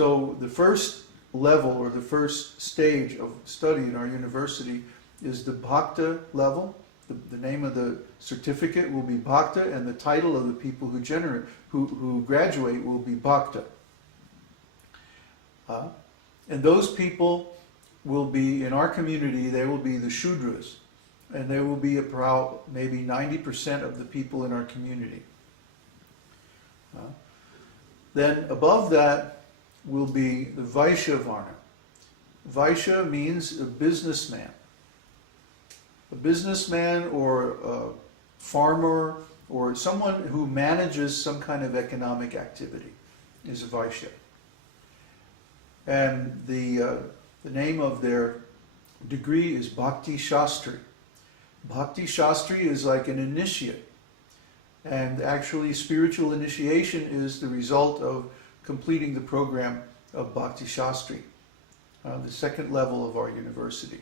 So the first level, or the first stage of study in our university, is the Bhakta level. The name of the certificate will be Bhakta, and the title of the people who graduate will be Bhakta. And those people will be, in our community, they will be the Shudras, and they will be about maybe 90% of the people in our community. Then above that will be the Vaishya Varna. Vaishya means a businessman. A businessman or a farmer or someone who manages some kind of economic activity is a Vaishya. And the name of their degree is Bhakti Shastri. Bhakti Shastri is like an initiate. And actually spiritual initiation is the result of completing the program of Bhakti Shastri, the second level of our university.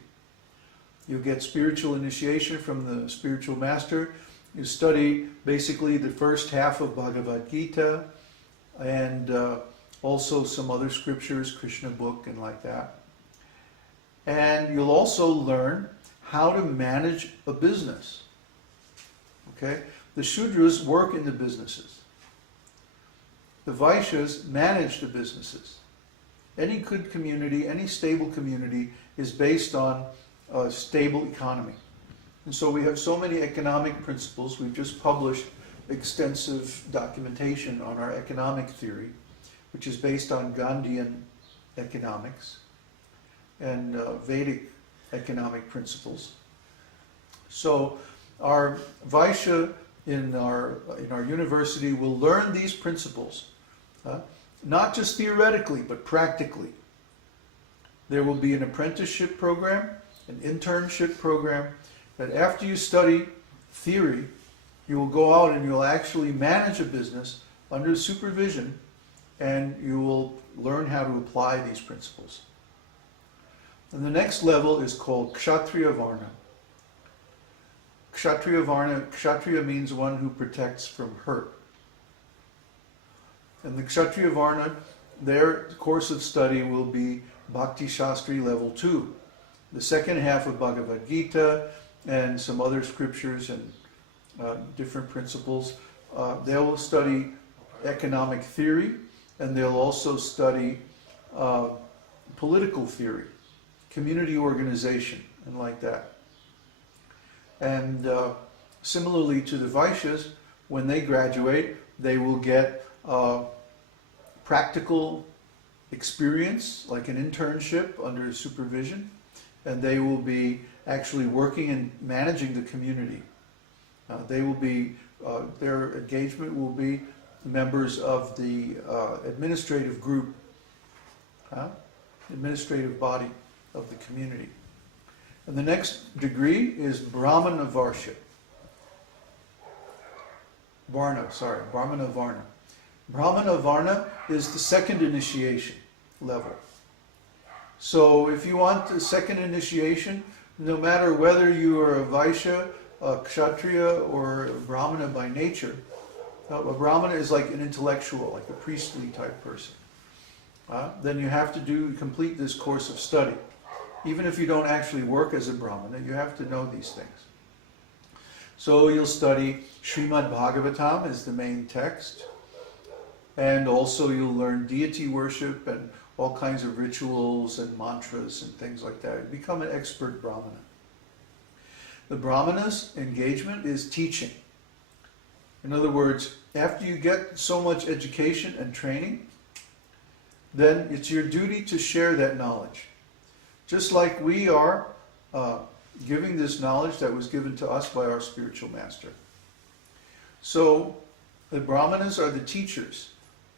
You get spiritual initiation from the spiritual master. You study basically the first half of Bhagavad Gita and also some other scriptures, Kṛṣṇa book and like that. And you'll also learn how to manage a business. Okay? The Shudras work in the businesses. The Vaishyas manage the businesses. Any good community, any stable community is based on a stable economy. And so we have so many economic principles. We've just published extensive documentation on our economic theory, which is based on Gandhian economics and Vedic economic principles. So our Vaishya in our university will learn these principles, not just theoretically, but practically. There will be an apprenticeship program, an internship program, that after you study theory, you will go out and you'll actually manage a business under supervision, and you will learn how to apply these principles. And the next level is called Kshatriya Varna. Kshatriya Varna, Kshatriya means one who protects from hurt. And the Kshatriya Varna, their course of study will be Bhakti Shastri level 2. The second half of Bhagavad Gita and some other scriptures and different principles. They will study economic theory, and they'll also study political theory, community organization, and like that. And similarly to the Vaishyas, when they graduate, they will get practical experience, like an internship under supervision, and they will be actually working and managing the community. They will be, their engagement will be members of the administrative group, administrative body of the community. And the next degree is Brahmana Varna. Brahmana Varna. Brahmana Varna is the second initiation level. So if you want the second initiation, no matter whether you are a Vaishya, a Kshatriya, or a Brahmana by nature, a Brahmana is like an intellectual, like a priestly type person. Then you have to complete this course of study. Even if you don't actually work as a Brahmana, you have to know these things. So you'll study Śrīmad-Bhāgavatam is the main text, and also you'll learn deity worship and all kinds of rituals and mantras and things like that. You become an expert Brahmana. The Brahmana's engagement is teaching. In other words, after you get so much education and training, then it's your duty to share that knowledge. Just like we are giving this knowledge that was given to us by our spiritual master. So the Brahmanas are the teachers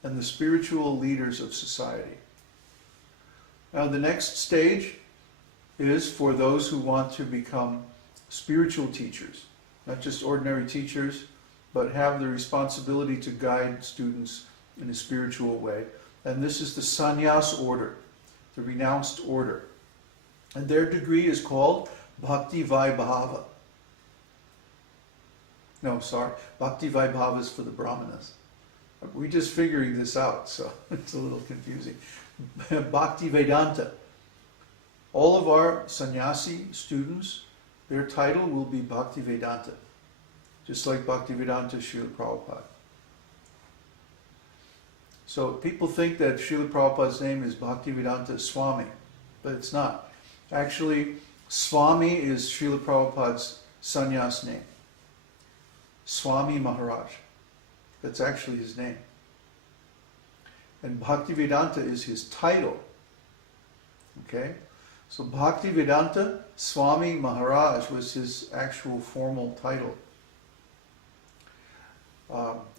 and the spiritual leaders of society. Now the next stage is for those who want to become spiritual teachers, not just ordinary teachers, but have the responsibility to guide students in a spiritual way. And this is the sannyas order, the renounced order. And their degree is called Bhakti Vaibhava. No, sorry, Bhakti Vaibhava is for the Brahmanas. We're just figuring this out, so it's a little confusing. Bhakti Vedanta. All of our sannyasi students, their title will be Bhakti Vedanta, just like Bhakti Vedanta Srila Prabhupada. So people think that Srila Prabhupada's name is Bhakti Vedanta Swami, but it's not. Actually, Swami is Srila Prabhupada's sannyas name. Swami Maharaj. That's actually his name. And Bhakti Vedanta is his title. Okay? So Bhakti Vedanta Swami Maharaj was his actual formal title.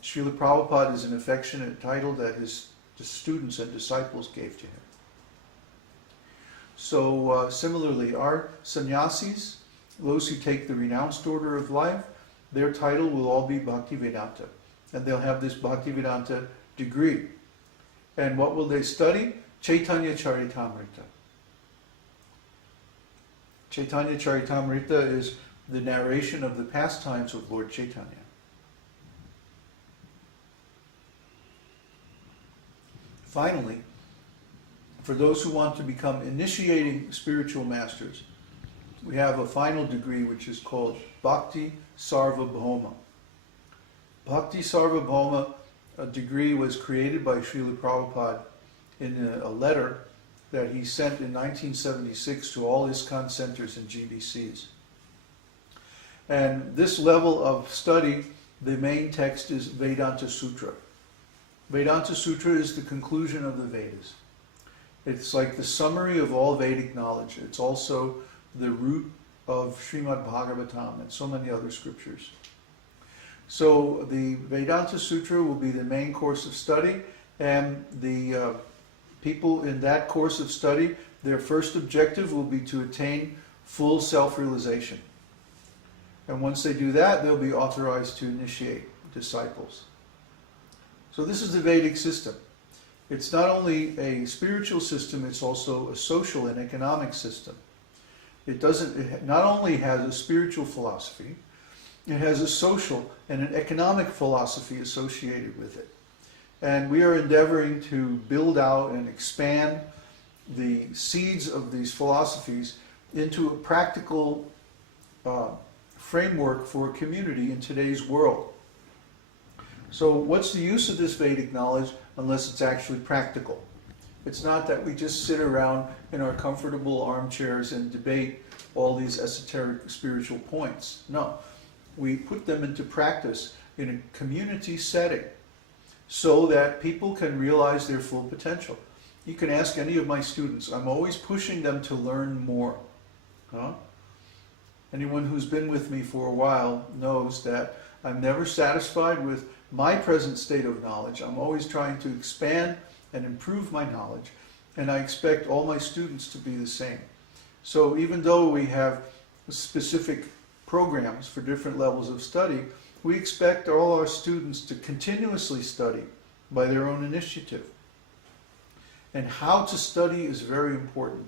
Srila Prabhupada is an affectionate title that his students and disciples gave to him. So similarly, our sannyasis, those who take the renounced order of life, their title will all be Bhakti Vedanta. And they'll have this Bhakti Vedanta degree. And what will they study? Chaitanya Charitamrita. Chaitanya Charitamrita is the narration of the pastimes of Lord Chaitanya. Finally, for those who want to become initiating spiritual masters, we have a final degree which is called Bhakti Sarvabhauma. Bhakti Sarvabhauma, a degree, was created by Srila Prabhupada in a letter that he sent in 1976 to all ISKCON centers and GBCs. And this level of study, the main text is Vedanta Sutra. Vedanta Sutra is the conclusion of the Vedas. It's like the summary of all Vedic knowledge. It's also the root of Śrīmad-Bhāgavatam and so many other scriptures. So the Vedanta Sutra will be the main course of study, and the people in that course of study, their first objective will be to attain full self-realization. And once they do that, they'll be authorized to initiate disciples. So this is the Vedic system. It's not only a spiritual system, it's also a social and economic system. It not only has a spiritual philosophy, it has a social and an economic philosophy associated with it. And we are endeavoring to build out and expand the seeds of these philosophies into a practical framework for a community in today's world. So what's the use of this Vedic knowledge unless it's actually practical? It's not that we just sit around in our comfortable armchairs and debate all these esoteric spiritual points. No, we put them into practice in a community setting so that people can realize their full potential. You can ask any of my students. I'm always pushing them to learn more. Anyone who's been with me for a while knows that I'm never satisfied with my present state of knowledge. I'm always trying to expand and improve my knowledge, and I expect all my students to be the same. So even though we have specific programs for different levels of study, we expect all our students to continuously study by their own initiative. And how to study is very important.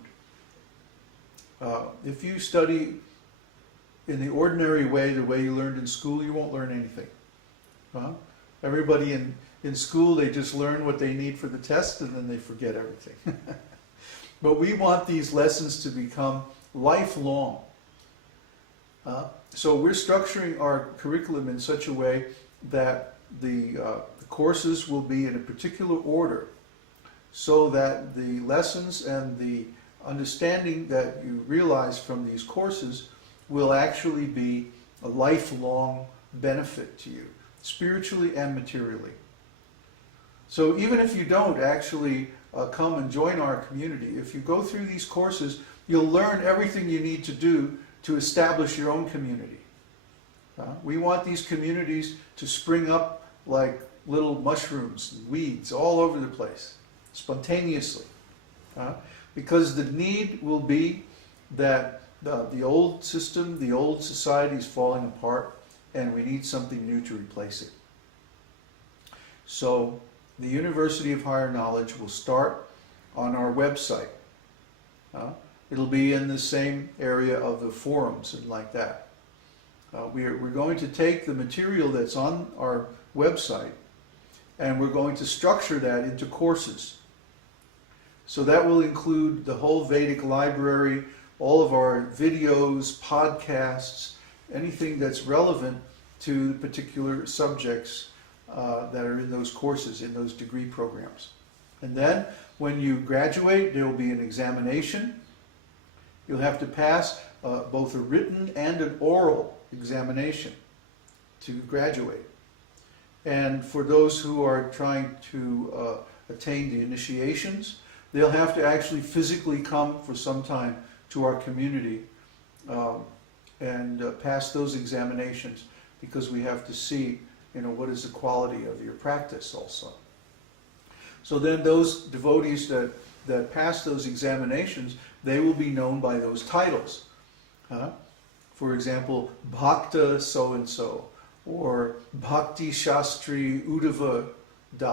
If you study in the ordinary way, the way you learned in school, you won't learn anything. Everybody in school, they just learn what they need for the test and then they forget everything. But we want these lessons to become lifelong. So we're structuring our curriculum in such a way that the courses will be in a particular order so that the lessons and the understanding that you realize from these courses will actually be a lifelong benefit to you, spiritually and materially. So even if you don't actually come and join our community, if you go through these courses, you'll learn everything you need to do to establish your own community. We want these communities to spring up like little mushrooms and weeds all over the place, spontaneously. Because the need will be that the old system, the old society is falling apart, and we need something new to replace it. So the University of Higher Knowledge will start on our website. It'll be in the same area of the forums and like that. We're going to take the material that's on our website and we're going to structure that into courses. So that will include the whole Vedic library, all of our videos, podcasts, anything that's relevant to the particular subjects that are in those courses, in those degree programs. And then when you graduate, there will be an examination. You'll have to pass both a written and an oral examination to graduate. And for those who are trying to attain the initiations, they'll have to actually physically come for some time to our community and pass those examinations, because we have to see, what is the quality of your practice also. So then those devotees that pass those examinations, they will be known by those titles. For example, Bhakta so-and-so, or Bhakti Shastri Uddhava